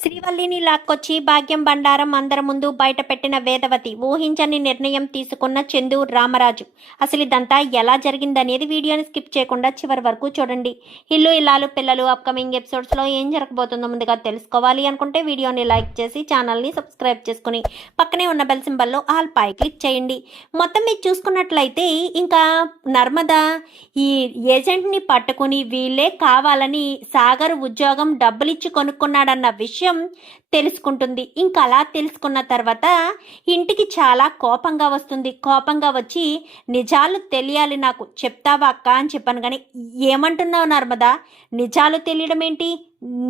శ్రీవల్లిని లాక్కొచ్చి భాగ్యం బండారం అందరి ముందు బయటపెట్టిన వేదవతి ఊహించని నిర్ణయం తీసుకున్న చందు రామరాజు. అసలు ఇదంతా ఎలా జరిగిందనేది వీడియోని స్కిప్ చేయకుండా చివరి వరకు చూడండి. ఇల్లు ఇల్లాలు పిల్లలు అప్కమింగ్ ఎపిసోడ్స్లో ఏం జరగబోతుందో ముందుగా తెలుసుకోవాలి అనుకుంటే వీడియోని లైక్ చేసి ఛానల్ని సబ్స్క్రైబ్ చేసుకుని పక్కనే ఉన్న బెల్ సింబల్లో ఆల్ పై క్లిక్ చేయండి. మొత్తం మీరు చూసుకున్నట్లయితే ఇంకా నర్మద ఈ ఏజెంట్ని పట్టుకుని వీళ్ళే కావాలని సాగర్ ఉద్యోగం డబ్బులిచ్చి కొనుక్కున్నాడన్న విషయం తెలుసుకుంటుంది. ఇంకా అలా తెలుసుకున్న తర్వాత ఇంటికి చాలా కోపంగా వస్తుంది. కోపంగా వచ్చి నిజాలు తెలియాలి, నాకు చెప్తావా అక్క అని చెప్పాను. కానీ ఏమంటున్నావు నర్మదా, నిజాలు తెలియడం ఏంటి?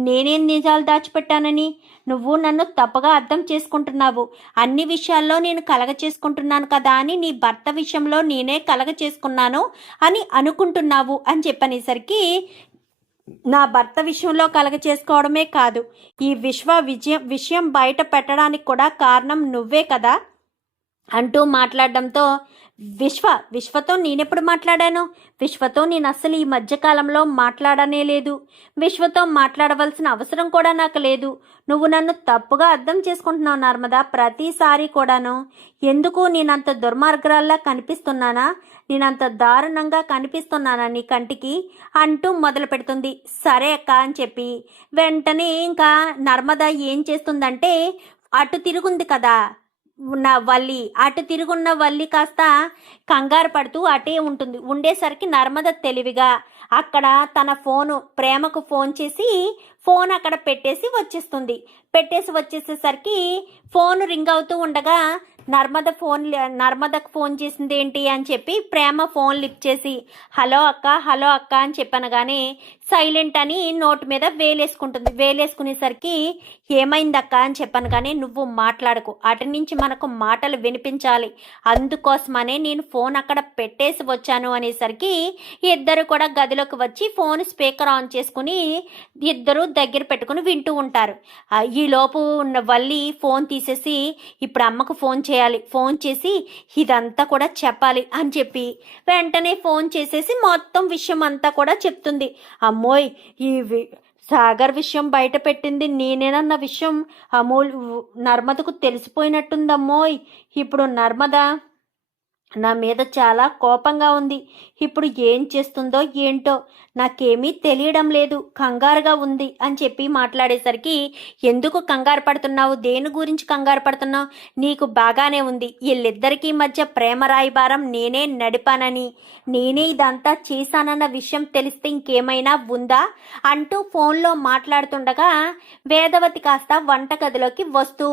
నేనేం నిజాలు దాచిపెట్టానని నువ్వు నన్ను తప్పుగా అర్థం చేసుకుంటున్నావు. అన్ని విషయాల్లో నేను కలగ చేసుకుంటున్నాను కదా అని నీ భర్త విషయంలో నేనే కలగ చేసుకున్నాను అని అనుకుంటున్నావు అని చెప్పనేసరికి, నా భర్త విషయంలో కలగ చేసుకోవడమే కాదు, ఈ విషయం బయట పెట్టడానికి కూడా కారణం నువ్వే కదా అంటూ మాట్లాడడంతో విశ్వతో నేనెప్పుడు మాట్లాడాను? విశ్వతో నేను అస్సలు ఈ మధ్యకాలంలో మాట్లాడనే లేదు. విశ్వతో మాట్లాడవలసిన అవసరం కూడా నాకు లేదు. నువ్వు నన్ను తప్పుగా అర్థం చేసుకుంటున్నావు నర్మదా, ప్రతిసారి కూడాను. ఎందుకు నేనంత దుర్మార్గురాల్లా కనిపిస్తున్నానా? నేనంత దారుణంగా కనిపిస్తున్నానా నీ కంటికి అంటూ మొదలు పెడుతుంది. సరే అక్క అని చెప్పి వెంటనే ఇంకా నర్మద ఏం చేస్తుందంటే, అటు తిరుగుంది కదా నా వల్లి, అటు తిరుగున్న వల్లి కాస్త కంగారు పడుతూ అటే ఉంటుంది. ఉండేసరికి నర్మద తెలివిగా అక్కడ తన ప్రేమకు ఫోన్ చేసి ఫోన్ అక్కడ పెట్టేసి వచ్చేసేసరికి ఫోన్ రింగ్ అవుతూ ఉండగా నర్మదకు ఫోన్ చేసింది ఏంటి అని చెప్పి ప్రేమ ఫోన్ లిఫ్ట్ చేసి హలో అక్క అని చెప్పనగానే సైలెంట్ అని నోటు మీద వేలేసుకుంటుంది. వేలేసుకునేసరికి ఏమైందక్క అని చెప్పాను. కానీ నువ్వు మాట్లాడకు, అటు నుంచి మనకు మాటలు వినిపించాలి, అందుకోసమనే నేను ఫోన్ అక్కడ పెట్టేసి వచ్చాను అనేసరికి ఇద్దరు కూడా గదిలోకి వచ్చి ఫోన్ స్పీకర్ ఆన్ చేసుకుని ఇద్దరు దగ్గర పెట్టుకుని వింటూ ఉంటారు. ఈలోపు వల్లి ఫోన్ తీసేసి ఇప్పుడు అమ్మకు ఫోన్ చేసి ఇదంతా కూడా చెప్పాలి అని చెప్పి వెంటనే ఫోన్ చేసేసి మొత్తం విషయం అంతా కూడా చెప్తుంది. అమ్మోయ్, ఈ సాగర్ విషయం బయట పెట్టింది నేనేనన్న విషయం నర్మదకు తెలిసిపోయినట్టుందమ్మోయ్. ఇప్పుడు నర్మద నా మీద చాలా కోపంగా ఉంది. ఇప్పుడు ఏం చేస్తుందో ఏంటో నాకేమీ తెలియడం లేదు, కంగారుగా ఉంది అని చెప్పి మాట్లాడేసరికి, ఎందుకు కంగారు పడుతున్నావు? దేని గురించి కంగారు పడుతున్నావు? నీకు బాగానే ఉంది. వీళ్ళిద్దరికీ మధ్య ప్రేమ రాయబారం నేనే నడిపానని, నేనే ఇదంతా చేశానన్న విషయం తెలిస్తే ఇంకేమైనా ఉందా అంటూ ఫోన్లో మాట్లాడుతుండగా వేదవతి కాస్త వంటగదిలోకి వస్తూ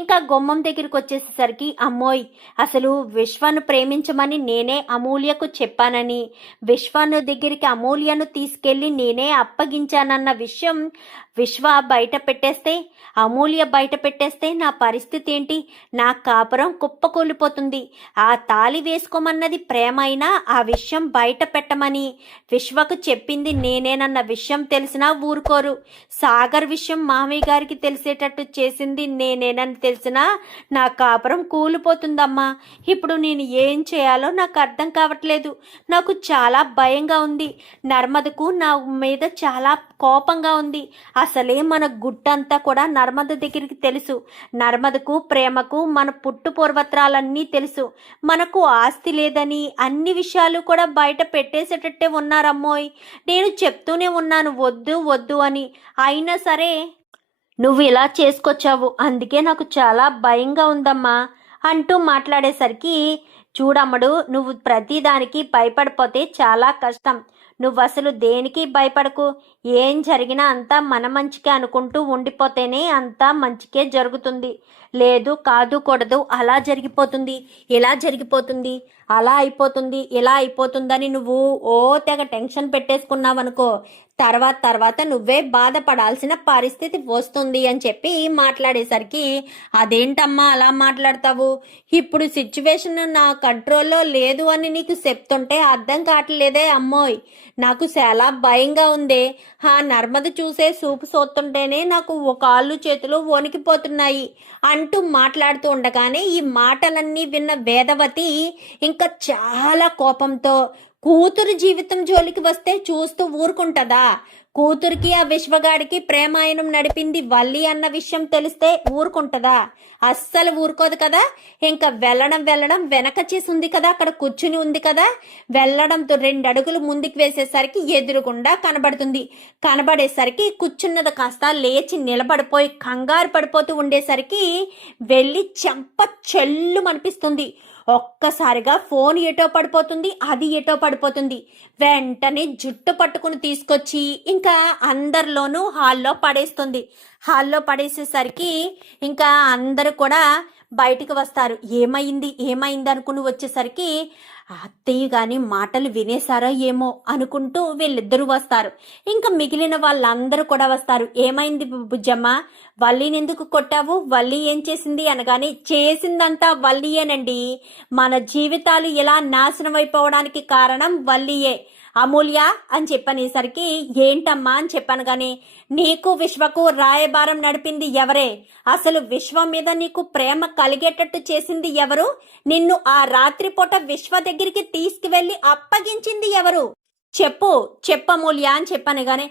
ఇంకా గుమ్మం దగ్గరికి వచ్చేసేసరికి, అమ్మోయ్, అసలు విశ్వను ప్రేమించమని నేనే అమూల్యకు చెప్పానని, విశ్వను దగ్గరికి అమూల్యను తీసుకెళ్లి నేనే అప్పగించానన్న విషయం విశ్వ బయట పెట్టేస్తే, అమూల్య బయట పెట్టేస్తే నా పరిస్థితి ఏంటి? నా కాపురం కుప్పకూలిపోతుంది. ఆ తాళి వేసుకోమన్నది ప్రేమ అయినా ఆ విషయం బయట పెట్టమని విశ్వకు చెప్పింది నేనేనన్న విషయం తెలిసినా ఊరుకోరు. సాగర్ విషయం మామయ్య గారికి తెలిసేటట్టు చేసింది నేనేనని తెలిసినా నా కాపురం కూలిపోతుందమ్మా. ఇప్పుడు నేను ఏం చేయాలో నాకు అర్థం కావట్లేదు. నాకు చాలా భయంగా ఉంది. నర్మదకు నా మీద చాలా కోపంగా ఉంది. అసలే మన గుట్టంతా కూడా నర్మద దగ్గరికి తెలుసు. నర్మదకు ప్రేమకు మన పుట్టు పూర్వత్రాలన్నీ తెలుసు. మనకు ఆస్తి లేదని అన్ని విషయాలు కూడా బయట పెట్టేసేటట్టే ఉన్నారమ్మోయ్. నేను చెప్తూనే ఉన్నాను వద్దు వద్దు అని, అయినా సరే నువ్వు ఇలా చేసుకొచ్చావు, అందుకే నాకు చాలా భయంగా ఉందమ్మా అంటూ మాట్లాడేసరికి, చూడమ్మడు, నువ్వు ప్రతిదానికి భయపడిపోతే చాలా కష్టం. నువ్వు అసలు దేనికి భయపడకు. ఏం జరిగినా అంతా మన మంచికే అనుకుంటూ ఉండిపోతేనే అంతా మంచికే జరుగుతుంది. లేదు, కాదు, కూడదు, అలా జరిగిపోతుంది, ఇలా జరిగిపోతుంది, అలా అయిపోతుంది, ఇలా అయిపోతుందని నువ్వు తెగ టెన్షన్ పెట్టేసుకున్నావనుకో, తర్వాత నువ్వే బాధపడాల్సిన పరిస్థితి వస్తుంది అని చెప్పి మాట్లాడేసరికి, అదేంటమ్మా అలా మాట్లాడతావు? ఇప్పుడు సిచ్యువేషన్ నా కంట్రోల్లో లేదు అని నీకు చెప్తుంటే అర్థం కావట్లేదే అమ్మోయ్. నాకు చాలా భయంగా ఉందే. నర్మద చూసే సూపు సోతుంటేనే నాకు కాళ్ళు చేతులు వణికిపోతున్నాయి అంటూ మాట్లాడుతూ ఉండగానే ఈ మాటలన్నీ విన్న వేదవతి ఇంకా చాలా కోపంతో కూతురు జీవితం జోలికి వస్తే చూస్తూ ఊరుకుంటదా? కూతురికి ఆ విశ్వగాడికి ప్రేమాయణం నడిపింది వల్లి అన్న విషయం తెలిస్తే ఊరుకుంటదా? అస్సలు ఊరుకోదు కదా. ఇంకా వెళ్ళడం వెనక చేసి ఉంది కదా, అక్కడ కూర్చుని ఉంది కదా. వెళ్ళడంతో 2 అడుగులు ముందుకు వేసేసరికి ఎదురుగుండా కనబడుతుంది. కనబడేసరికి కూర్చున్నది కాస్త లేచి నిలబడిపోయి కంగారు పడిపోతూ ఉండేసరికి వెళ్ళి చెంప చెల్లు అనిపిస్తుంది. ఒక్కసారిగా ఫోన్ ఎటో పడిపోతుంది, అది ఎటో పడిపోతుంది. వెంటనే జుట్టు పట్టుకుని తీసుకొచ్చి ఇంకా అందరిలోనూ హాల్లో పడేస్తుంది. హాల్లో పడేసేసరికి ఇంకా అందరూ కూడా బయటికి వస్తారు. ఏమైంది అనుకుని వచ్చేసరికి అత్తయ్య గాని మాటలు వినేశారో ఏమో అనుకుంటూ వీళ్ళిద్దరూ వస్తారు. ఇంకా మిగిలిన వాళ్ళందరూ కూడా వస్తారు. ఏమైంది బుజ్జమ్మ, వల్లిని ఎందుకు కొట్టావు? వల్లి ఏం చేసింది అనగానే, చేసిందంతా వల్లియేనండి. మన జీవితాలు ఇలా నాశనం అయిపోవడానికి కారణం వల్లియే. అమూల్య అని చెప్పనేసరికి, ఏంటమ్మా అని చెప్పాను గాని, నీకు విశ్వకు రాయబారం నడిపింది ఎవరే? అసలు విశ్వం మీద నీకు ప్రేమ కలిగేటట్టు చేసింది ఎవరు? నిన్ను ఆ రాత్రిపూట విశ్వ దగ్గరికి తీసుకువెళ్ళి అప్పగించింది ఎవరు? చెప్పమూల్య అని చెప్పాను గానీ,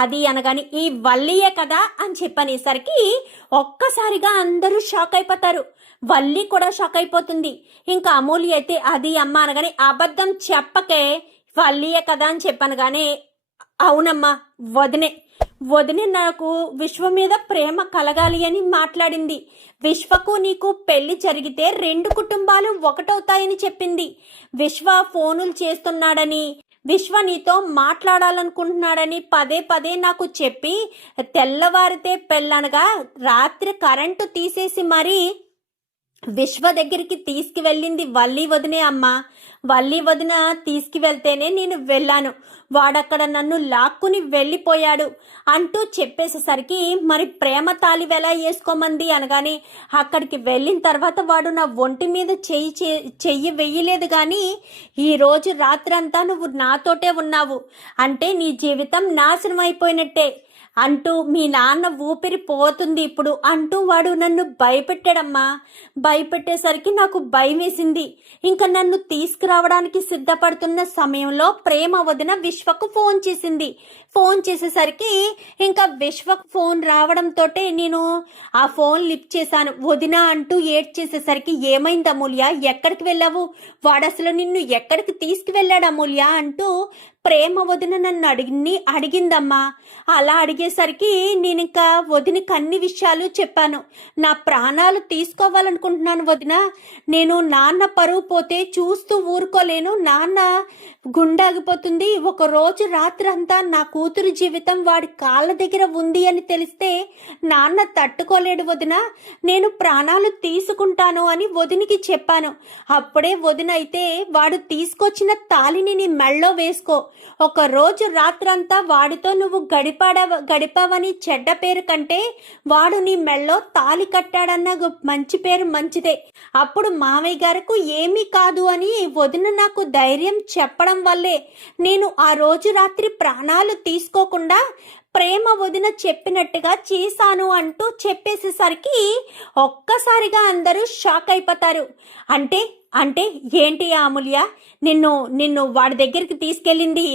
అది అనగాని, ఈ వల్లియే కదా అని చెప్పనేసరికి ఒక్కసారిగా అందరూ షాక్ అయిపోతారు. వల్లి కూడా షాక్ అయిపోతుంది. ఇంకా అమూల్య అయితే అది అమ్మ అనగానే, అబద్ధం చెప్పకే, వల్లియే కదా అని చెప్పాను గానీ, అవునమ్మా, వదినే నాకు విశ్వ మీద ప్రేమ కలగాలి అని మాట్లాడింది. విశ్వకు నీకు పెళ్లి జరిగితే 2 కుటుంబాలు ఒకటవుతాయని చెప్పింది. విశ్వ ఫోనులు చేస్తున్నాడని, విశ్వ నీతో మాట్లాడాలనుకుంటున్నాడని పదే నాకు చెప్పి తెల్లవారితే పెళ్ళనగా రాత్రి కరెంటు తీసేసి మరీ విశ్వ దగ్గరికి తీసుకువెళ్ళింది వల్లి వదినే అమ్మా. వల్లి వదిన తీసుకువెళ్తేనే నేను వెళ్ళాను. వాడక్కడ నన్ను లాక్కుని వెళ్ళిపోయాడు అంటూ చెప్పేసేసరికి, మరి ప్రేమ తాళి ఎలా వేసుకోమంది అనగానే, అక్కడికి వెళ్ళిన తర్వాత వాడు నా ఒంటి మీద చెయ్యి వెయ్యలేదు కానీ, ఈరోజు రాత్రంతా నువ్వు నాతోటే ఉన్నావు అంటే నీ జీవితం నాశనం అయిపోయినట్టే అంటూ, మీ నాన్న ఊపిరి పోతుంది ఇప్పుడు అంటూ వాడు నన్ను భయపెట్టాడమ్మా. భయపెట్టేసరికి నాకు భయం వేసింది. ఇంకా నన్ను తీసుకురావడానికి సిద్ధపడుతున్న సమయంలో ప్రేమ వదిన విశ్వకు ఫోన్ చేసింది. ఫోన్ చేసేసరికి ఇంకా విశ్వకు ఫోన్ రావడంతో నేను ఆ ఫోన్ లిఫ్ట్ చేశాను. వదిన అంటూ ఏడ్చేసేసరికి, ఏమైంది అమూల్య, ఎక్కడికి వెళ్ళావు? వాడసలు నిన్ను ఎక్కడికి తీసుకువెళ్ళాడు అమూల్య అంటూ ప్రేమ వదిన నన్ను అడిగిందమ్మా. అలా అడిగేసరికి నేను ఇంకా వదినకి అన్ని విషయాలు చెప్పాను. నా ప్రాణాలు తీసుకోవాలనుకుంటున్నాను వదిన. నేను నాన్న పరువు పోతే చూస్తూ ఊరుకోలేను. నాన్న గుండాగిపోతుంది. ఒక రోజు రాత్రి అంతా నా కూతురు జీవితం వాడి కాళ్ళ దగ్గర ఉంది అని తెలిస్తే నాన్న తట్టుకోలేడు వదిన. నేను ప్రాణాలు తీసుకుంటాను అని వదినికి చెప్పాను. అప్పుడే వదిన అయితే, వాడు తీసుకొచ్చిన తాళిని నీ మెళ్ళో వేసుకో. ఒక రోజు రాత్రంతా వాడితో నువ్వు గడిపావని చెడ్డ పేరు కంటే వాడు నీ మెళ్ళో తాళి కట్టాడన్న మంచి పేరు మంచిదే. అప్పుడు మావయ్య గారికి ఏమీ కాదు అని వదిన నాకు ధైర్యం చెప్పడం వల్లే నేను ఆ రోజు రాత్రి ప్రాణాలు తీసుకోకుండా ప్రేమ వదిన చెప్పినట్టుగా చేశాను అంటూ చెప్పేసేసరికి ఒక్కసారిగా అందరూ షాక్ అయిపోతారు. అంటే ఏంటి అమూల్య, నిన్ను వాడి దగ్గరికి తీసుకెళ్ళింది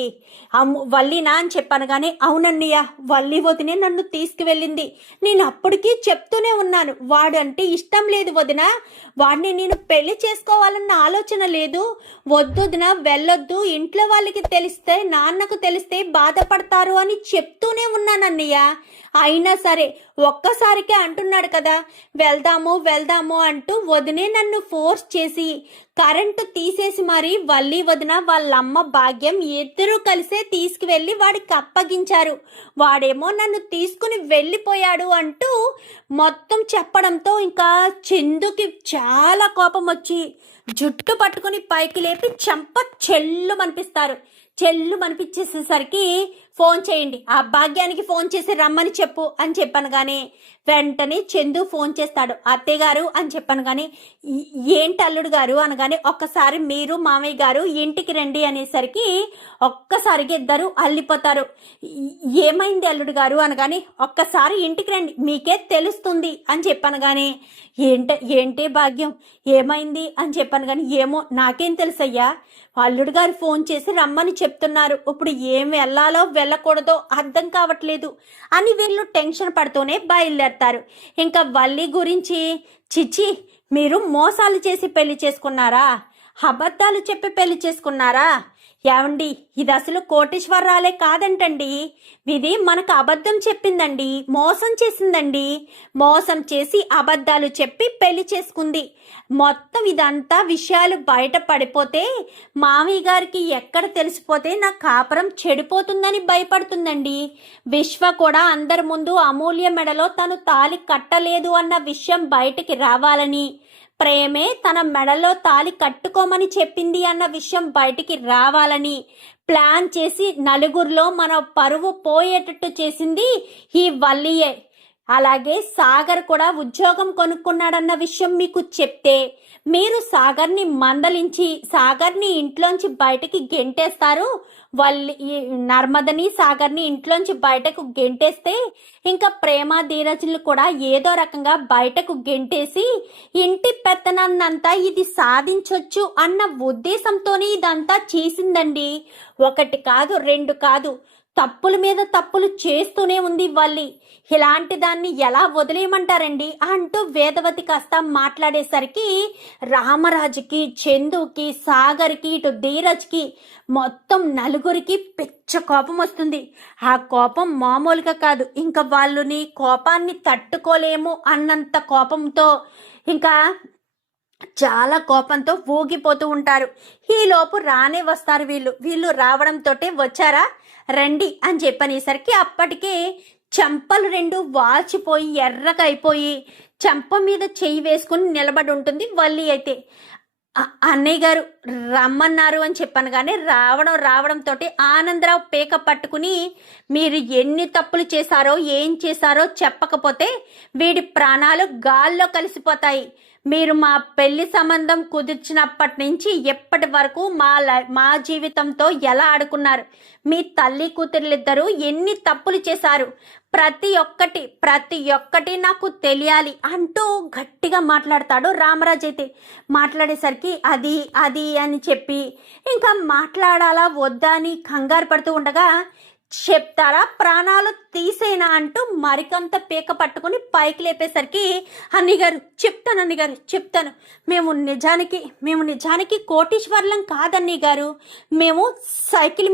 వల్లినా అని చెప్పాను కానీ, అవునన్నయ్య, వల్లి వదినే నన్ను తీసుకువెళ్ళింది. నేను అప్పటికీ చెప్తూనే ఉన్నాను, వాడు అంటే ఇష్టం లేదు వదిన, వాడిని నేను పెళ్లి చేసుకోవాలన్న ఆలోచన లేదు, వద్దొదిన, వెళ్ళొద్దు, ఇంట్లో వాళ్ళకి తెలిస్తే, నాన్నకు తెలిస్తే బాధపడతారు అని చెప్తూనే ఉన్నానన్నయ్య. అయినా సరే ఒక్కసారికే అంటున్నాడు కదా వెళ్దాము అంటూ వదినే నన్ను ఫోర్స్ చేసి కరెంటు తీసేసి మరి వల్లి వదిన వాళ్ళమ్మ భాగ్యం ఇద్దరూ కలిసే తీసుకువెళ్ళి వాడికి అప్పగించారు. వాడేమో నన్ను తీసుకుని వెళ్ళిపోయాడు అంటూ మొత్తం చెప్పడంతో ఇంకా చందుకి చాలా కోపం వచ్చి జుట్టు పట్టుకుని పైకి లేపి చెంప చెల్లు మనిపిస్తారు. చెల్లు మనిపించేసేసరికి ఫోన్ చేయండి, ఆ భాగ్యానికి ఫోన్ చేసి రమ్మని చెప్పు అని చెప్పాను. కానీ వెంటనే చందు ఫోన్ చేస్తాడు. అత్తయ్య గారు అని చెప్పాను. కానీ ఏంటి అల్లుడు గారు అనగానే ఒక్కసారి మీరు మామయ్య గారు ఇంటికి రండి అనేసరికి ఒక్కసారిగా ఇద్దరు అల్లిపోతారు. ఏమైంది అల్లుడు గారు అనగానే ఒక్కసారి ఇంటికి రండి మీకే తెలుస్తుంది అని చెప్పాను. కానీ ఏంటే భాగ్యం ఏమైంది అని చెప్పాను. కానీ ఏమో నాకేం తెలుసయ్యా, అల్లుడు గారు ఫోన్ చేసి రమ్మని చెప్తున్నారు, ఇప్పుడు ఏం వెళ్ళాలో వెళ్ళకూడదో అర్థం కావట్లేదు అని వీళ్ళు టెన్షన్ పడుతూనే బయలుదేరతారు. ఇంకా వల్లి గురించి, చిచి మీరు మోసాలు చేసి పెళ్లి చేసుకున్నారా, అబద్ధాలు చెప్పి పెళ్లి చేసుకున్నారా, ఏమండి ఇది అసలు కోటేశ్వరరాలే కాదంటండి, ఇది మనకు అబద్ధం చెప్పిందండి, మోసం చేసిందండి, మోసం చేసి అబద్ధాలు చెప్పి పెళ్లి చేసుకుంది. మొత్తం ఇదంతా విషయాలు బయట పడిపోతే మామయ్య గారికి ఎక్కడ తెలిసిపోతే నా కాపురం చెడిపోతుందని భయపడుతుందండి. విశ్వ కూడా అందరి ముందు అమూల్య మెడలో తను తాళి కట్టలేదు అన్న విషయం బయటికి రావాలని, ప్రేమే తన మెడలో తాళి కట్టుకోమని చెప్పింది అన్న విషయం బయటికి రావాలని ప్లాన్ చేసి నలుగురిలో మన పరువు పోయేటట్టు చేసింది ఈ వల్లియే. అలాగే సాగర్ కూడా ఉద్యోగం కొనుక్కున్నాడన్న విషయం మీకు చెప్తే మీరు సాగర్ని మందలించి సాగర్ని ఇంట్లోంచి బయటకి గెంటేస్తారు. నర్మదని సాగర్ని ఇంట్లోంచి బయటకు గెంటేస్తే ఇంకా ప్రేమ ధీరజులు కూడా ఏదో రకంగా బయటకు గెంటేసి ఇంటి పెత్తనాన్నంతా ఇది సాధించొచ్చు అన్న ఉద్దేశంతోనే ఇదంతా చేసిందండి. ఒకటి కాదు రెండు కాదు, తప్పుల మీద తప్పులు చేస్తూనే ఉంది వల్లి. ఇలాంటి దాన్ని ఎలా వదిలేయమంటారండి అంటూ వేదవతి కాస్త మాట్లాడేసరికి రామరాజుకి, చందుకి, సాగర్కి, ఇటు ధీరజ్కి మొత్తం నలుగురికి పిచ్చ కోపం వస్తుంది. ఆ కోపం మామూలుగా కాదు, ఇంకా వాళ్ళని కోపాన్ని తట్టుకోలేము అన్నంత కోపంతో ఇంకా చాలా కోపంతో ఊగిపోతూ ఉంటారు. ఈలోపు రానే వస్తారు వీళ్ళు రావడంతో వచ్చారా రండి అని చెప్పనేసరికి అప్పటికే చెంపలు రెండు వాచిపోయి ఎర్రగా అయిపోయి చెంప మీద చెయ్యి వేసుకుని నిలబడి ఉంటుంది వల్లి. అయితే అన్నయ్య గారు రమ్మన్నారు అని చెప్పాను. కానీ రావడంతో ఆనందరావు పేక పట్టుకుని మీరు ఎన్ని తప్పులు చేశారో ఏం చేశారో చెప్పకపోతే వీడి ప్రాణాలు గాల్లో కలిసిపోతాయి. మీరు మా పెళ్లి సంబంధం కుదిర్చినప్పటి నుంచి ఎప్పటి వరకు మా జీవితంతో ఎలా ఆడుకున్నారు, మీ తల్లి కూతుర్లిద్దరూ ఎన్ని తప్పులు చేశారు, ప్రతి ఒక్కటి నాకు తెలియాలి అంటూ గట్టిగా మాట్లాడతాడు రామరాజు. అయితే మాట్లాడేసరికి అది అని చెప్పి ఇంకా మాట్లాడాలా వద్దా అని కంగారు పడుతూ ఉండగా చెప్తారా ప్రాణాలు తీసేనా అంటూ మరికొంత పీక పట్టుకుని పైకి లేపేసరికి అన్నయ్యగారు చెప్తాను, మేము నిజానికి కోటీశ్వర్లం కాదన్నయ్య గారు, మేము సైకిల్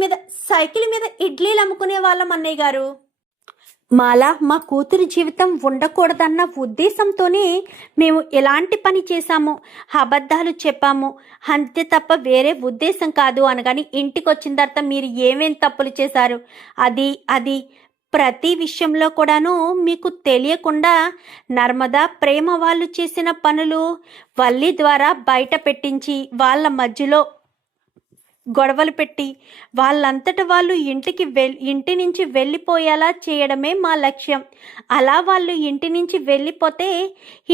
మీద ఇడ్లీలు అమ్ముకునే వాళ్ళం అన్నయ్య గారు. మాలా మా కూతురి జీవితం ఉండకూడదన్న ఉద్దేశంతోనే మేము ఎలాంటి పని చేశాము, అబద్ధాలు చెప్పాము అంతే తప్ప వేరే ఉద్దేశం కాదు అనగాని ఇంటికి వచ్చిన తర్వాత మీరు ఏమేం తప్పులు చేశారు అది ప్రతి విషయంలో కూడాను మీకు తెలియకుండా నర్మదా ప్రేమ వాళ్ళు చేసిన పనులు వల్లి ద్వారా బయట పెట్టించి వాళ్ళ మధ్యలో గొడవలు పెట్టి వాళ్ళంతట వాళ్ళు ఇంటి నుంచి వెళ్ళిపోయేలా చేయడమే మా లక్ష్యం. అలా వాళ్ళు ఇంటి నుంచి వెళ్ళిపోతే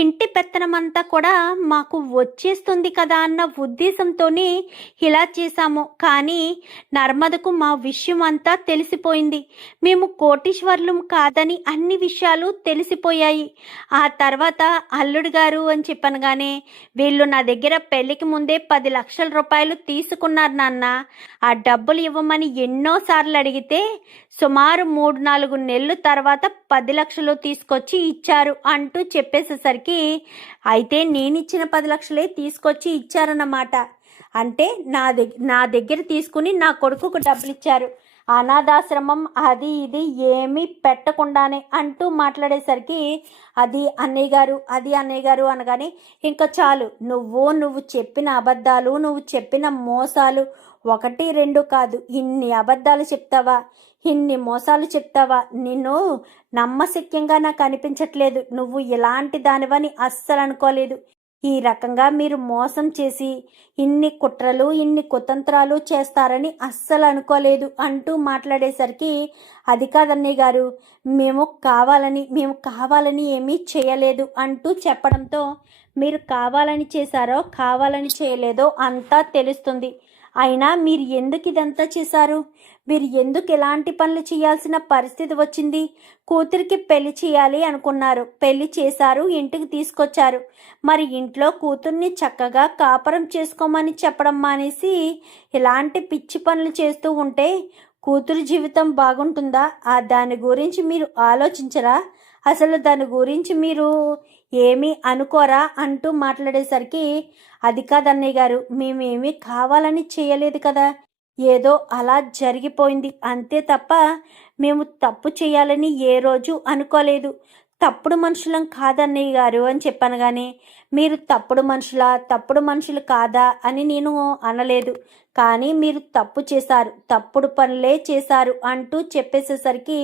ఇంటి పెత్తనమంతా కూడా మాకు వచ్చేస్తుంది కదా అన్న ఉద్దేశంతోనే ఇలా చేశాము. కానీ నర్మదకు మా విషయం అంతా తెలిసిపోయింది, మేము కోటీశ్వర్లం కాదని అన్ని విషయాలు తెలిసిపోయాయి. ఆ తర్వాత అల్లుడు గారు అని చెప్పనగానే వీళ్ళు నా దగ్గర పెళ్లికి ముందే 10 లక్షల రూపాయలు తీసుకున్నారు నాన్న, ఆ డబ్బులు ఇవ్వమని ఎన్నోసార్లు అడిగితే సుమారు 3-4 నెలల తర్వాత 10 లక్షలు తీసుకొచ్చి ఇచ్చారు అంటూ చెప్పేసేసరికి అయితే నేనిచ్చిన 10 లక్షలే తీసుకొచ్చి ఇచ్చారన్నమాట. అంటే నా దగ్గర తీసుకుని నా కొడుకుకు డబ్బులు ఇచ్చారు, అనాథాశ్రమం అది ఇది ఏమీ పెట్టకుండానే అంటూ మాట్లాడేసరికి అది అన్నయ్య గారు అనగానే ఇంకా చాలు, నువ్వు చెప్పిన అబద్ధాలు, నువ్వు చెప్పిన మోసాలు 1-2 కాదు, ఇన్ని అబద్ధాలు చెప్తావా, ఇన్ని మోసాలు చెప్తావా, నిన్ను నమ్మశక్యంగా నాకు అనిపించట్లేదు, నువ్వు ఇలాంటి దానివని అస్సలు అనుకోలేదు. ఈ రకంగా మీరు మోసం చేసి ఇన్ని కుట్రలు ఇన్ని కుతంత్రాలు చేస్తారని అస్సలు అనుకోలేదు అంటూ మాట్లాడేసరికి, అది కాదన్నయ్య గారు, మేము కావాలని ఏమీ చేయలేదు అంటూ చెప్పడంతో, మీరు కావాలని చేశారో కావాలని చేయలేదో అంతా తెలుస్తుంది. అయినా మీరు ఎందుకు ఇదంతా చేశారు? మీరు ఎందుకు ఎలాంటి పనులు చేయాల్సిన పరిస్థితి వచ్చింది? కూతురికి పెళ్లి చేయాలి అనుకున్నారు, పెళ్లి చేశారు, ఇంటికి తీసుకొచ్చారు. మరి ఇంట్లో కూతుర్ని చక్కగా కాపురం చేసుకోమని చెప్పడం మానేసి ఇలాంటి పిచ్చి పనులు చేస్తూ ఉంటే కూతురు జీవితం బాగుంటుందా? దాని గురించి మీరు ఆలోచించరా? అసలు దాని గురించి మీరు ఏమీ అనుకోరా అంటూ మాట్లాడేసరికి, అది కాదన్నయ్య గారు, మేమేమీ కావాలని చేయలేదు కదా, ఏదో అలా జరిగిపోయింది అంతే తప్ప మేము తప్పు చేయాలని ఏ రోజు అనుకోలేదు. తప్పుడు మనుషులం కాదన్నయ్య గారు అని చెప్పాను. కానీ మీరు తప్పుడు మనుషులు కాదా అని నేను అనలేదు. కానీ మీరు తప్పు చేశారు, తప్పుడు పనులే చేశారు అంటూ చెప్పేసేసరికి,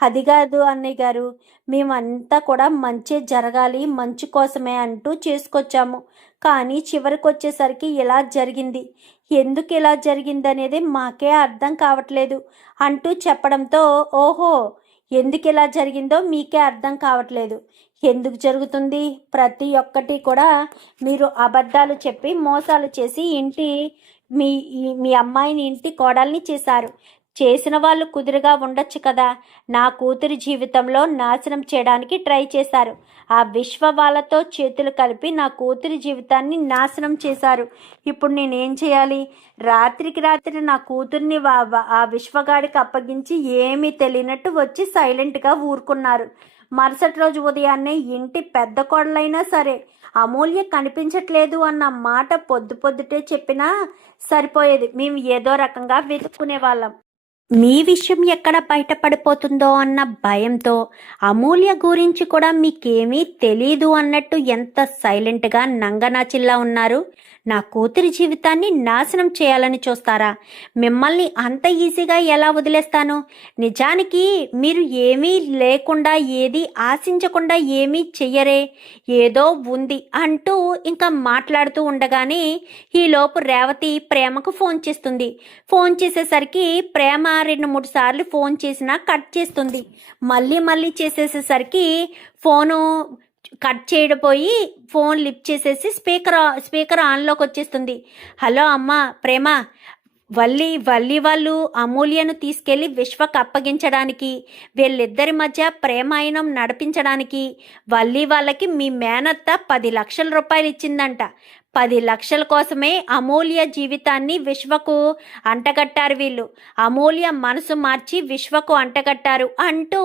అది కాదు అన్నయ్య గారు, మేమంతా కూడా మంచి జరగాలి, మంచి కోసమే అంటూ చేసుకొచ్చాము. కానీ చివరికి వచ్చేసరికి ఇలా జరిగింది. ఎందుకు ఇలా జరిగిందనేది మాకే అర్థం కావట్లేదు అంటూ చెప్పడంతో, ఓహో, ఎందుకు ఇలా జరిగిందో మీకే అర్థం కావట్లేదు. ఎందుకు జరుగుతుంది? ప్రతి ఒక్కటి కూడా మీరు అబద్ధాలు చెప్పి మోసాలు చేసి మీ మీ అమ్మాయిని ఇంటి కోడల్ని చేశారు. చేసిన వాళ్ళు కుదురుగా ఉండొచ్చు కదా. నా కూతురి జీవితంలో నాశనం చేయడానికి ట్రై చేశారు. ఆ విశ్వ వాళ్ళతో చేతులు కలిపి నా కూతురి జీవితాన్ని నాశనం చేశారు. ఇప్పుడు నేనేం చేయాలి? రాత్రికి రాత్రి నా కూతుర్ని ఆ విశ్వగాడికి అప్పగించి ఏమీ తెలియనట్టు వచ్చి సైలెంట్గా ఊరుకున్నారు. మరుసటి రోజు ఉదయాన్నే ఇంటి పెద్ద కోడలైనా సరే అమూల్య కనిపించట్లేదు అన్న మాట పొద్దుటే చెప్పినా సరిపోయేది. మేము ఏదో రకంగా వెతుక్కునే వాళ్ళం. మీ విషయం ఎక్కడ బయటపడిపోతుందో అన్న భయంతో అమూల్య గురించి కూడా మీకేమీ తెలీదు అన్నట్టు ఎంత సైలెంట్గా నంగనాచిల్లా ఉన్నారు. నా కూతురి జీవితాన్ని నాశనం చేయాలని చూస్తారా? మిమ్మల్ని అంత ఈజీగా ఎలా వదిలేస్తాను? నిజానికి మీరు ఏమీ లేకుండా, ఏది ఆశించకుండా ఏమీ చెయ్యరే, ఏదో ఉంది అంటూ ఇంకా మాట్లాడుతూ ఉండగానే ఈలోపు రేవతి ప్రేమకు ఫోన్ చేస్తుంది. ఫోన్ చేసేసరికి ప్రేమ 2-3 సార్లు ఫోన్ చేసినా కట్ చేస్తుంది. మళ్ళీ చేసేసేసరికి ఫోను కట్ చేయడిపోయి ఫోన్ లిఫ్ట్ చేసేసి స్పీకర్ ఆన్లోకి వచ్చేస్తుంది. హలో అమ్మ ప్రేమ, వల్లి వాళ్ళు అమూల్యను తీసుకెళ్లి విశ్వకు అప్పగించడానికి, వీళ్ళిద్దరి మధ్య ప్రేమాయణం నడిపించడానికి వల్లి వాళ్ళకి మీ మేనత్త 10 లక్షల రూపాయలు ఇచ్చిందంట. 10 లక్షల కోసమే అమూల్య జీవితాన్ని విశ్వకు అంటగట్టారు వీళ్ళు. అమూల్య మనసు మార్చి విశ్వకు అంటగట్టారు అంటూ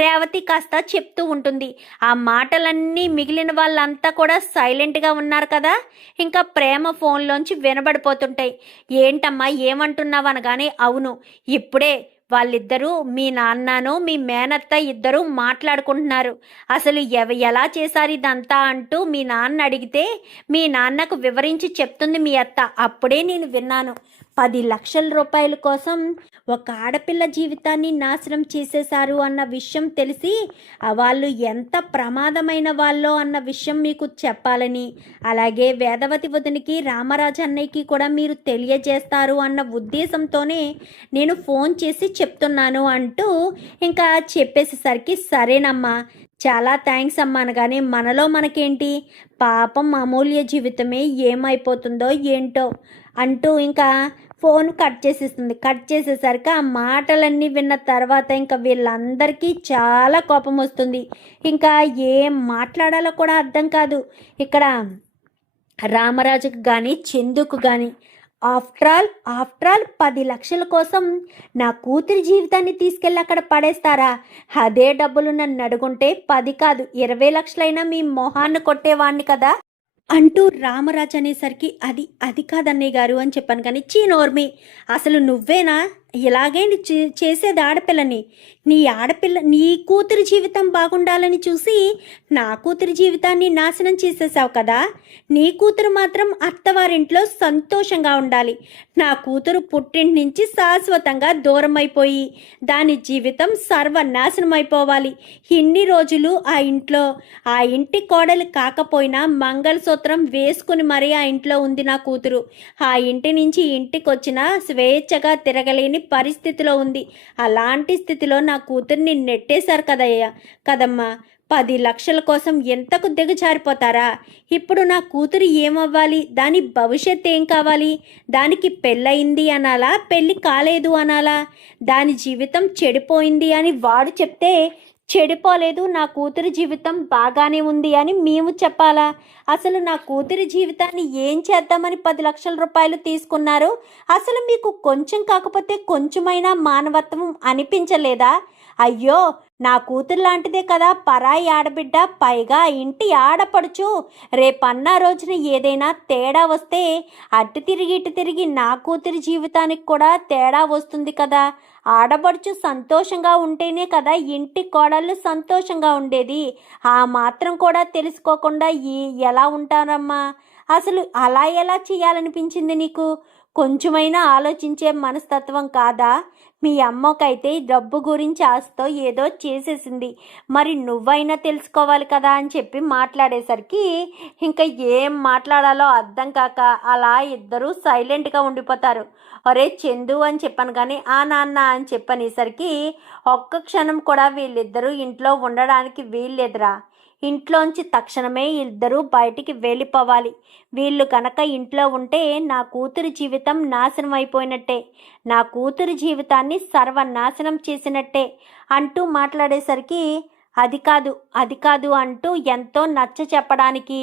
రేవతి కాస్త చెప్తూ ఉంటుంది. ఆ మాటలన్నీ మిగిలిన వాళ్ళంతా కూడా సైలెంట్గా ఉన్నారు కదా. ఇంకా ప్రేమ ఫోన్లోంచి వినబడిపోతుంటాయి. ఏంటమ్మా ఏమంటున్నావు అనగానే, అవును, ఇప్పుడే వాళ్ళిద్దరూ, మీ నాన్నను మీ మేనత్త ఇద్దరూ మాట్లాడుకుంటున్నారు. అసలు ఎలా చేశారు ఇదంతా అంటూ మీ నాన్న అడిగితే మీ నాన్నకు వివరించి చెప్తుంది మీ అత్త. అప్పుడే నేను విన్నాను. 10 లక్షల రూపాయల కోసం ఒక ఆడపిల్ల జీవితాన్ని నాశనం చేసేశారు అన్న విషయం తెలిసి వాళ్ళు ఎంత ప్రమాదమైన వాళ్ళో అన్న విషయం మీకు చెప్పాలని, అలాగే వేదవతి వదినికి రామరాజు అన్నయ్యకి కూడా మీరు తెలియజేస్తారు అన్న ఉద్దేశంతోనే నేను ఫోన్ చేసి చెప్తున్నాను అంటూ ఇంకా చెప్పేసేసరికి, సరేనమ్మా, చాలా థ్యాంక్స్ అమ్మా అనగానే, మనలో మనకేంటి, పాపం అమూల్య జీవితమే ఏమైపోతుందో ఏంటో అంటూ ఇంకా ఫోన్ కట్ చేసేస్తుంది. కట్ చేసేసరికి ఆ మాటలన్నీ విన్న తర్వాత ఇంకా వీళ్ళందరికీ చాలా కోపం వస్తుంది. ఇంకా ఏం మాట్లాడాలో కూడా అర్థం కాదు ఇక్కడ రామరాజుకు కానీ చందుకు కానీ. ఆఫ్టర్ ఆల్ 10 లక్షల కోసం నా కూతురి జీవితాన్ని తీసుకెళ్ళి అక్కడ పడేస్తారా? అదే డబ్బులు నన్ను అడుగుంటే 10 కాదు 20 లక్షలైనా మీ మొహాన్ని కొట్టేవాడిని కదా అంటూ రామరాజు అనేసరికి, అది కాదన్నయ్య గారు అని చెప్పాను. కానీ చీ నోర్మి, అసలు నువ్వేనా ఇలాగే చేసేది ఆడపిల్లని. నీ కూతురి జీవితం బాగుండాలని చూసి నా కూతురి జీవితాన్ని నాశనం చేసేసావు కదా. నీ కూతురు మాత్రం అత్తవారింట్లో సంతోషంగా ఉండాలి. నా కూతురు పుట్టింటి నుంచి శాశ్వతంగా దూరం అయిపోయి దాని జీవితం సర్వనాశనం అయిపోవాలి. ఇన్ని రోజులు ఆ ఇంటి కోడలు కాకపోయినా మంగళసూత్రం వేసుకుని మరీ ఆ ఇంట్లో ఉంది నా కూతురు. ఆ ఇంటి నుంచి ఇంటికి వచ్చిన స్వేచ్ఛగా తిరగలేని పరిస్థితిలో ఉంది. అలాంటి స్థితిలో నా కూతుర్ని నెట్టేశారు కదమ్మా. 10 లక్షల కోసం ఎంతకు దిగజారిపోతారా? ఇప్పుడు నా కూతురు ఏమవ్వాలి? దాని భవిష్యత్తు ఏం కావాలి? దానికి పెళ్ళయింది అనాలా, పెళ్ళి కాలేదు అనాలా? దాని జీవితం చెడిపోయింది అని వాడు చెప్తే చెడిపోలేదు, నా కూతురి జీవితం బాగానే ఉంది అని మేము చెప్పాలా? అసలు నా కూతురి జీవితాన్ని ఏం చేద్దామని 10 లక్షల రూపాయలు తీసుకున్నారు? అసలు మీకు కొంచెం కాకపోతే కొంచెమైనా మానవత్వం అనిపించలేదా? అయ్యో, నా కూతురు లాంటిదే కదా పరాయి ఆడబిడ్డ, పైగా ఇంటి ఆడపడుచు. రేపన్నా రోజున ఏదైనా తేడా వస్తే అటు తిరిగి ఇటు తిరిగి నా కూతురి జీవితానికి కూడా తేడా వస్తుంది కదా. ఆడపడుచు సంతోషంగా ఉంటేనే కదా ఇంటి కోడళ్ళు సంతోషంగా ఉండేది. ఆ మాత్రం కూడా తెలుసుకోకుండా ఎలా ఉంటారమ్మా? అసలు అలా ఎలా చేయాలనిపించింది నీకు? కొంచెమైనా ఆలోచించే మనస్తత్వం కాదా? మీ అమ్మకైతే డబ్బు గురించి ఆశతో ఏదో చేసేసింది, మరి నువ్వైనా తెలుసుకోవాలి కదా అని చెప్పి మాట్లాడేసరికి ఇంకా ఏం మాట్లాడాలో అర్థం కాక అలా ఇద్దరూ సైలెంట్గా ఉండిపోతారు. ఒరే చందు అని చెప్పాను కానీ ఆ నాన్న అని చెప్పనేసరికి ఒక్క క్షణం కూడా వీళ్ళిద్దరూ ఇంట్లో ఉండడానికి వీల్లేదురా. ఇంట్లోంచి తక్షణమే ఇద్దరూ బయటికి వెళ్ళిపోవాలి. వీళ్ళు కనుక ఇంట్లో ఉంటే నా కూతురి జీవితం నాశనం అయిపోయినట్టే, నా కూతురి జీవితాన్ని సర్వనాశనం చేసినట్టే అంటూ మాట్లాడేసరికి అది కాదు అంటూ ఎంతో నచ్చ చెప్పడానికి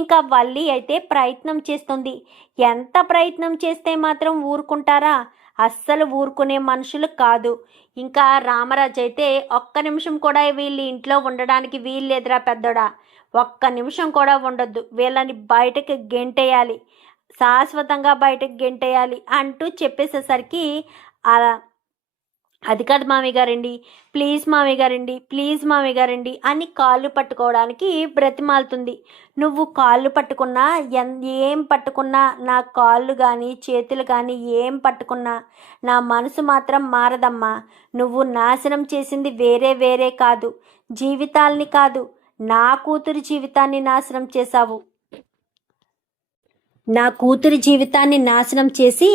ఇంకా వల్లి అయితే ప్రయత్నం చేస్తుంది. ఎంత ప్రయత్నం చేస్తే మాత్రం ఊరుకుంటారా? అస్సలు ఊరుకునే మనుషులు కాదు. ఇంకా రామరాజు అయితే ఒక్క నిమిషం కూడా వీళ్ళు ఇంట్లో ఉండడానికి వీల్లేదురా పెద్దోడా, ఒక్క నిమిషం కూడా ఉండొద్దు, వీళ్ళని బయటకు గెంటేయాలి, శాశ్వతంగా బయటకు గెంటేయాలి అంటూ చెప్పేసేసరికి అది కాదు మామయ్య గారండి, ప్లీజ్ మామయ్య గారండి, ప్లీజ్ మామయ్య గారండి అని కాళ్ళు పట్టుకోవడానికి బ్రతిమాలుతుంది. నువ్వు కాళ్ళు పట్టుకున్నా ఏం పట్టుకున్నా, నా కాళ్ళు కానీ చేతులు కానీ ఏం పట్టుకున్నా నా మనసు మాత్రం మారదమ్మా. నువ్వు నాశనం చేసింది వేరే కాదు, జీవితాల్ని కాదు, నా కూతురి జీవితాన్ని నాశనం చేశావు. నా కూతురి జీవితాన్ని నాశనం చేసి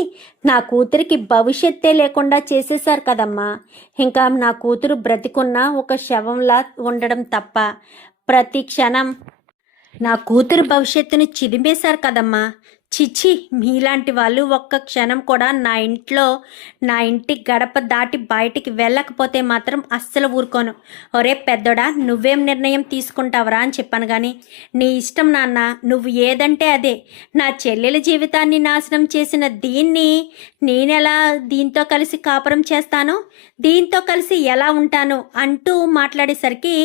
నా కూతురికి భవిష్యత్తే లేకుండా చేసేశారు కదమ్మా. ఇంకా నా కూతురు బ్రతికున్న ఒక శవంలా ఉండడం తప్ప ప్రతి క్షణం నా కూతురు భవిష్యత్తుని చిదిమేశారు కదమ్మా. చిచ్చి, మీలాంటి వాళ్ళు ఒక్క క్షణం కూడా నా ఇంటి గడప దాటి బయటికి వెళ్ళకపోతే మాత్రం అస్సలు ఊరుకోను. ఒరే పెద్దోడా, నువ్వేం నిర్ణయం తీసుకుంటావరా అని చెప్పాను కానీ నీ ఇష్టం నాన్న, నువ్వు ఏదంటే అదే. నా చెల్లెల జీవితాన్ని నాశనం చేసిన దీన్ని నేనెలా దీంతో కలిసి కాపురం చేస్తాను, దీంతో కలిసి ఎలా ఉంటాను అంటూ మాట్లాడేసరికి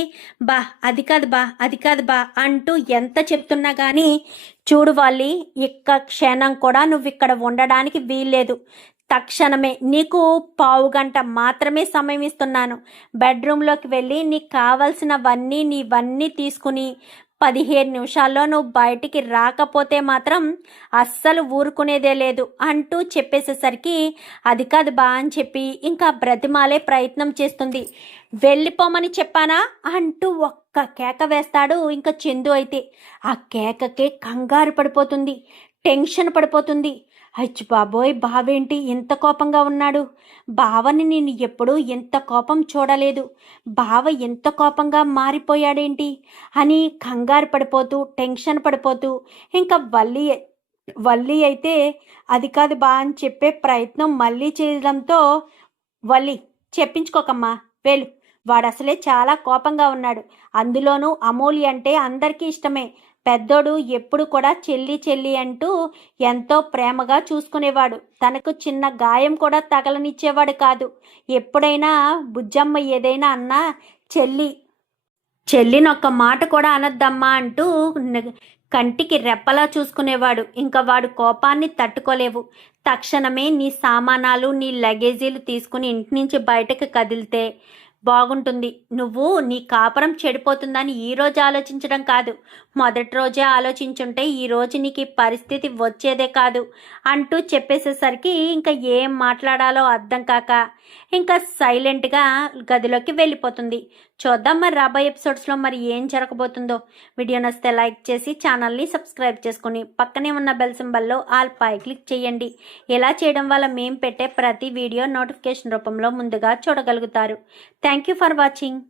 అది కాదు బా అంటూ ఎంత చెప్తున్నా కానీ చూడు వాళ్ళి, ఇక్క క్షణం కూడా నువ్వు ఇక్కడ ఉండడానికి వీల్లేదు. తక్షణమే నీకు 15 గంట మాత్రమే సమయం ఇస్తున్నాను. బెడ్రూమ్లోకి వెళ్ళి నీకు నీవన్నీ తీసుకుని 15 నిమిషాల్లో నువ్వు బయటికి రాకపోతే మాత్రం అస్సలు ఊరుకునేదే లేదు అంటూ చెప్పేసేసరికి అది కాదు బా అని చెప్పి ఇంకా బ్రతిమాలే ప్రయత్నం చేస్తుంది. వెళ్ళిపోమని చెప్పానా అంటూ ఒక్క కేక వేస్తాడు ఇంకా చందు. అయితే ఆ కేకకే కంగారు పడిపోతుంది, టెన్షన్ పడిపోతుంది. అచ్చి బాబోయ్, బావేంటి ఎంత కోపంగా ఉన్నాడు? బావని నేను ఎప్పుడూ ఎంత కోపం చూడలేదు, బావ ఎంత కోపంగా మారిపోయాడేంటి అని కంగారు పడిపోతూ టెన్షన్ పడిపోతూ ఇంకా వల్లి అయితే అది కాదు బా అని చెప్పే ప్రయత్నం మళ్ళీ చేయడంతో వల్లి చెప్పించుకోకమ్మా వెళ్ళు, వాడు అసలే చాలా కోపంగా ఉన్నాడు. అందులోనూ అమూల్య అంటే అందరికీ ఇష్టమే. పెద్దోడు ఎప్పుడు కూడా చెల్లి అంటూ ఎంతో ప్రేమగా చూసుకునేవాడు. తనకు చిన్న గాయం కూడా తగలనిచ్చేవాడు కాదు. ఎప్పుడైనా బుజ్జమ్మ ఏదైనా అన్నా చెల్లినొక్క మాట కూడా అనద్దమ్మా అంటూ కంటికి రెప్పలా చూసుకునేవాడు. ఇంకా వాడు కోపాన్ని తట్టుకోలేవు. తక్షణమే నీ సామానాలు నీ లగేజీలు తీసుకుని ఇంటి నుంచి బయటకు కదిలితే బాగుంటుంది. నువ్వు నీ కాపురం చెడిపోతుందని ఈరోజు ఆలోచించడం కాదు, మొదటి రోజే ఆలోచించుంటే ఈరోజు నీకు ఈ పరిస్థితి వచ్చేదే కాదు అంటూ చెప్పేసేసరికి ఇంకా ఏం మాట్లాడాలో అర్థం కాక ఇంకా సైలెంట్గా గదిలోకి వెళ్ళిపోతుంది. చూద్దాం మరి రాబోయే ఎపిసోడ్స్లో మరి ఏం జరగబోతుందో. వీడియో నచ్చితే లైక్ చేసి ఛానల్ని సబ్స్క్రైబ్ చేసుకుని పక్కనే ఉన్న బెల్ సింబల్లో ఆల్ పై క్లిక్ చేయండి. ఇలా చేయడం వల్ల మేము పెట్టే ప్రతి వీడియో నోటిఫికేషన్ రూపంలో ముందుగా చూడగలుగుతారు. Thank you for watching.